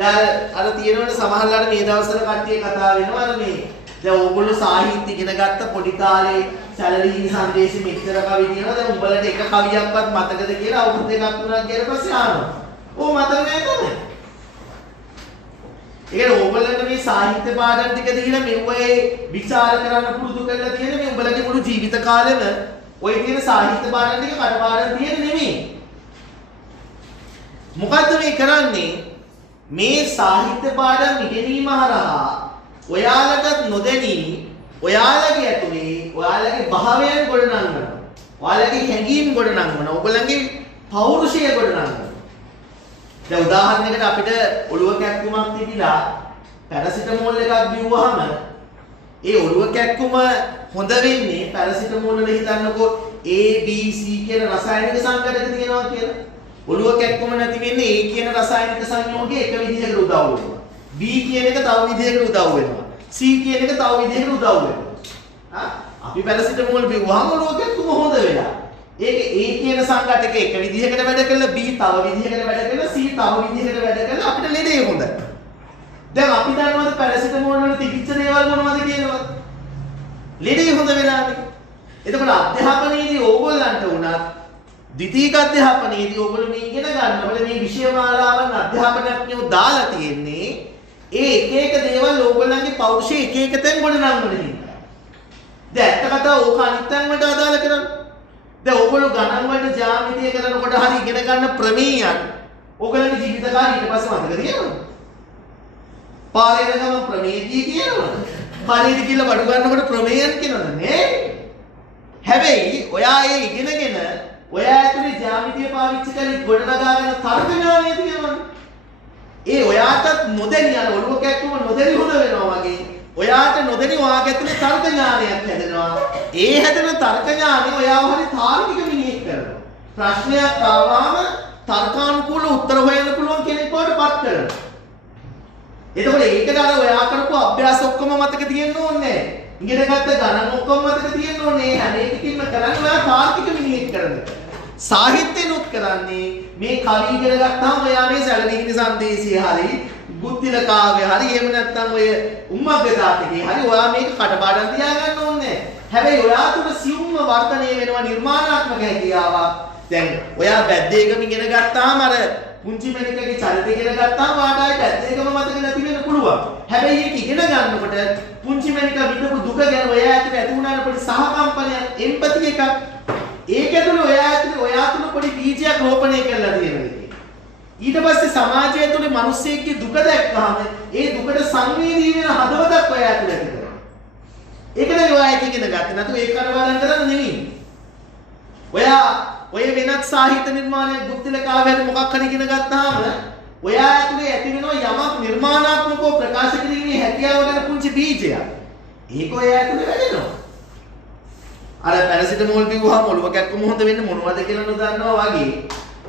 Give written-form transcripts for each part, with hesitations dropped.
දැන් අර තියෙනවනේ සමහරලාට මේ දවස්වල කට්ටිය කතා වෙනවා අර මේ දැන් ඕගොල්ලෝ සාහිත්‍ය ඉගෙන ගත්ත පොඩි කාලේ සැලලිහිණි සංදේශෙ මෙච්චර කවි තියෙනවා දැන් උඹලට එක කවියක්වත් මතකද කියලා අවුරුදු දෙකක් තුනක් ගියට පස්සේ ආනවා. ඕ මතක නැහැ තමයි. ඒක ඕගොල්ලන්ට මේ සාහිත්‍ය පාඩම් ටික දීලා මෙව්වේ විචාර කරන්න පුරුදු කරලා තියෙන මේ උඹලගේ මුළු ජීවිත කාලෙම ඔය කියන සාහිත්‍ය පාඩම් ටික කටපාඩම් තියෙන නෙමෙයි. මොකද්ද මේ කරන්නේ? මේ සාහිත්‍ය පාඩම් ඉගෙනීම හරහා ඔයාලට නොදැනී ඔයාලගේ ඇතුලේ ඔයාලගේ භාවයන් ගොඩනංවනවා. ඔයාලගේ හැඟීම් ගොඩනංවනවා. ඔයගොල්ලන්ගේ පෞරුෂය ගොඩනංවනවා. දැන් උදාහරණයකට අපිට ඔළුව කැක්කුමක් තිබිලා පැරසිටමෝල් එකක් බිව්වහම ඒ ඔළුව කැක්කුම හොඳ වෙන්නේ පැරසිටමෝල් වල හිතන්නකෝ A B C කියන රසායනික සංකටක තියෙනවා කියලා. ඔළුව කැක්කුම නැති වෙන්නේ A කියන රසායනික සංයෝගයේ එක විදිහකට උදව් වෙනවා. B කියන එක තව විදිහකට උදව් වෙනවා. C කියන එක තව විදිහකට උදව් වෙනවා. අපි පැරසිටමෝල් බිව්වහම ඔළුව කැක්කුම හොඳ වෙලා. ඒක A කියන සංකටක එක විදිහකට වැඩ කළා B තව විදිහකට වැඩ කළා C තව විදිහකට වැඩ කළා අපිට ලෙඩේ හොඳයි. දැන් අපි දන්නවද පැරසිටමෝල් වල තිබිච්ච දේවල් මොනවද කියලාවත්? ලෙඩේ හොඳ වෙලානේ. එතකොට අධ්‍යාපනයේදී ඕගොල්ලන්ට උනත් ද්විතීක අධ්‍යාපනයේදී ඕගොල්ලෝ මේ ඉගෙන ගන්නකොට මේ විෂය මාලාවන් අධ්‍යාපනඥයෝ දාලා තියෙන්නේ ඒ එක එක දේවල් ඕගොල්ලන්ගේ පෞරුෂය එක එක තැන් ගොඩනංවන හින්දා. දැන් ඇත්ත කතාව ඕක අනිත් තැන් වලට අදාළ කරන්නේ. දැන් ඕගොල්ලෝ ගණන් වලට ජ්‍යාමිතිය කරනකොට හරි ඉගෙන ගන්න ප්‍රමේයයන් ඕගොල්ලන්ගේ ජීවිත කාලේ ඊට පස්සේ මතක තියෙනවද? පාරේ යන ගමන් ප්‍රමේයදී කියනවද? හරියට කියලා බඩු ගන්නකොට ප්‍රමේයන් කියනවද? නේ. හැබැයි ඔයා ඒ ඉගෙනගෙන ඔයා ඇතුලේ ජ්‍යාමිතිය පාවිච්චි කරලා ගොඩනගාගෙන තර්ක ඥානය තියෙනවද? ඒ ඔයාටත් නොදැනි යන ඔළුව කැක්කුම නොදැනි හොඳ වෙනවා වගේ ඔයාට නොදැනි ඔයාගේ ඇතුලේ තර්ක ඥානයක් හැදෙනවා. ඒ හැදෙන තර්ක ඥානය ඔයාව හරි තාර්කික මිනිහෙක් කරනවා. ප්‍රශ්නයක් ආවම තර්කානුකූල උත්තර හොයන්න පුළුවන් කෙනෙක් බවට පත් කරනවා. එතකොට ඒකට අර ඔයා කරපු අභ්‍යාස ඔක්කොම මතක තියෙන්න ඕනේ නැහැ. ඉගෙන ගත්ත ගණන් ඔක්කොම මතක තියෙන්න ඕනේ. හැම එකකින්ම කරන්නේ ඔයා තාර්කික මිනිහෙක් කරන්නේ. සාහිත්‍යනොත් කරන්නේ මේ කවි ඉගෙන ගත්තාම ඔයා මේ සැලලිහිණි සංදේශය හරි බුද්ධිල කාව්‍ය හරි එහෙම නැත්නම් ඔය උම්මග්ගදාතකේ හරි ඔයා මේක කටපාඩම් තියාගන්න ඕනේ. හැබැයි ඔයා තුන සියුම්ම වර්ධනය වෙනවා නිර්මාණාත්මක හැකියාවක්. දැන් ඔයා බැද්දේකම ඉගෙන ගත්තාම අර පුංචි මැනිකගේ චරිතය ඉගෙන ගත්තාම වාට ආයේ බැද්දේකම මතක නැති වෙන්න පුළුවන්. හැබැයි ඒක ඉගෙන ගන්නකොට පුංචි මැනික විඳපු දුක ගැන ඔයා ඇතුලේ ඇති වුණාන පොඩි සහකම්පනයක් එම්පති එකක් ඒක ඇතුලේ ඔයා තුන පොඩි බීජයක් රෝපණය කරලා තියෙනවා. ඊට පස්සේ සමාජය තුනේ මිනිස්සෙක්ගේ දුක දැක්කහම ඒ දුකට සංවේදී වෙන හදවතක් ඔයා ඇතුලේ තියෙනවා. ඒකනේ ඔයා ඒක ඉගෙන ගත්තේ නැතු ඒක කරවන්න කරන්නේ නෙමෙයි. ඔයා ඔය වෙනත් සාහිත්‍ය නිර්මාණයක් බුද්ධිල කාව්‍යයට මොකක් හරි ඉගෙන ගත්තාම ඔයා ඇතුලේ ඇති වෙනවා යමක් නිර්මාණාත්මකව ප්‍රකාශ කිරීමේ හැකියාව ගැන පුංචි බීජයක්. ඒක ඔයා ඇතුලේ වැඩෙනවා. අර පැරසිටමෝල් බිව්වහම ඔළුව කැක්කුම හොඳ වෙන්නේ මොනවද කියලා නොදන්නවා වගේ.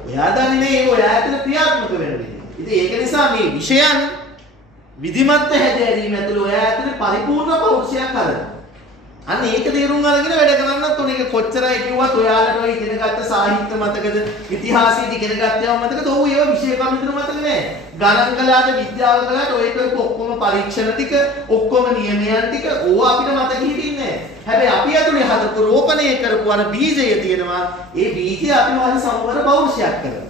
ඔයා දන්නේ නේ ඔයා ඇතුලේ ක්‍රියාත්මක වෙන විදිහ. ඉතින් ඒක නිසා මේ විෂයන් විධිමත් හැදෑරීම ඇතුළේ ඔයා ඇතුලේ පරිපූර්ණ පෞරුෂයක් හදනවා. අන්න ඒක තේරුම් අරගෙන වැඩ කරන්නත් ඕනේ. ඒක කොච්චරයි කිව්වත් ඔයාලට ඔය ඉගෙන ගත්ත සාහිත්‍ය මතකද? ඉතිහාසයේදී ඉගෙන ගත්ත ඒවා මතකද? ඔව් ඒවා විෂය කම විතර මතක නෑ. ගණන් කළාට විද්‍යාව කළාට ඔය කරපු ඔක්කොම පරීක්ෂණ ටික, ඔක්කොම නියමයන් ටික ඕවා අපිට මතක හිටින්නේ නෑ. හැබැයි අපි ඇතුලේ හදපු රෝපණය කරපු අර බීජය තියෙනවා. ඒ බීජය අපි වහන සම්වර පෞරුෂයක් කරනවා.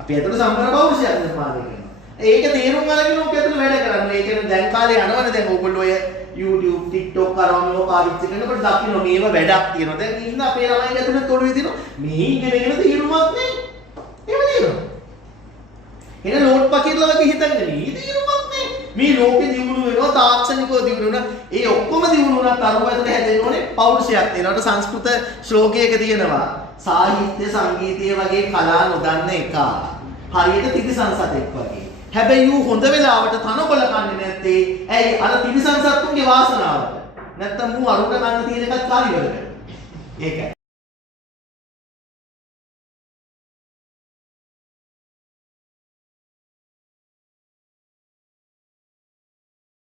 අපි ඇතුලේ සම්වර පෞරුෂයක් නිර්මාණය කරනවා. ඒක තේරුම් අරගෙන ඔක ඇතුලේ වැඩ කරන්න. ඒ කියන්නේ දැන් කාලේ යනවනේ දැන් ඕගොල්ලෝ ඔය YouTube, TikTok කරවම පාවිච්චි කරනකොට දකින්න මේව වැඩක් තියෙනවා. දැන් ඉන්න අපේ ළමයි ඇතුලේ තොළු විදිනවා. මේ ඉගෙනගෙන තීරුමක් නේ. එහෙම නේද? එන නෝට් පකිරලා වගේ හිතන්නේ මේ තීරුමක් නේ. මේ ලෝකෙ දියුණු වෙනවා, තාක්ෂණිකව දියුණු වෙනවා. ඒ ඔක්කොම දියුණු වුණත් අරුව ඇතුලේ හැදෙන්න ඕනේ පෞරුෂයක් තියෙනවා. සංස්කෘත ශ්ලෝකයක තියෙනවා. සාහිත්‍ය, සංගීතය වගේ කලා නොදන්න එක. හරියට තිරිසන් සතෙක් වගේ. හැබැයි ඌ හොඳ වෙලාවට තනකොළ කන්නේ නැත්තේ ඇයි අර තිරිසන් සත්තුන්ගේ වාසනාවට. නැත්තම් ඌ අරුණ කන්න තියෙන එකත් කාරිවල කරනවා. ඒකයි.